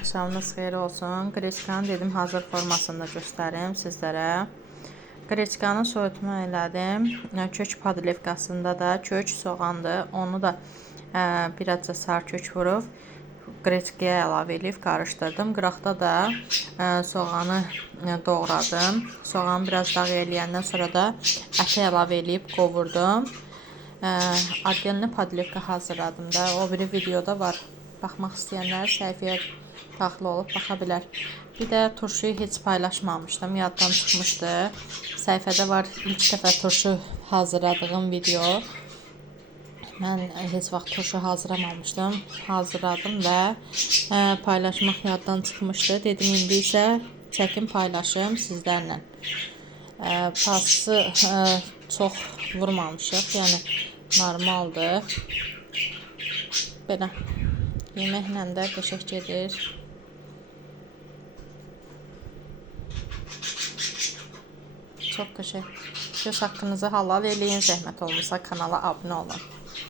Axşamınız xeyir olsun. Qreçkanı dedim hazır formasında göstərim sizlərə. Qreçkanı soyutma elədim. Kök podlevkasında da kök soğandır. Onu da birazca sarı kök vurub qreçkaya əlavə edib qarışdırdım. Qıraqda da soğanı doğradım. Soğanı biraz dağ eləyəndən sonra da əti əlavə edib qovurdum. Adgelini podlevka hazırladım da. O biri videoda var. Baxmaq istəyənlər səhifəyə daxil olub baxa bilər. Bir də turşuyu heç paylaşmamışdım. Yaddan çıxmışdı. Səhifədə var ilk dəfə turşu hazırladığım video. Mən heç vaxt turşu hazırlamamışdım. Hazırladım və paylaşmaq yaddan çıxmışdı. Dedim indi isə çəkim paylaşım sizlərlə. Pası çox vurmamışıq. Yəni normaldır. Belə yeməklə də qəşəng gedir. Çox qəşəng. Göz haqqınızı halal eləyin. Zəhmət olmasa kanala abunə olun.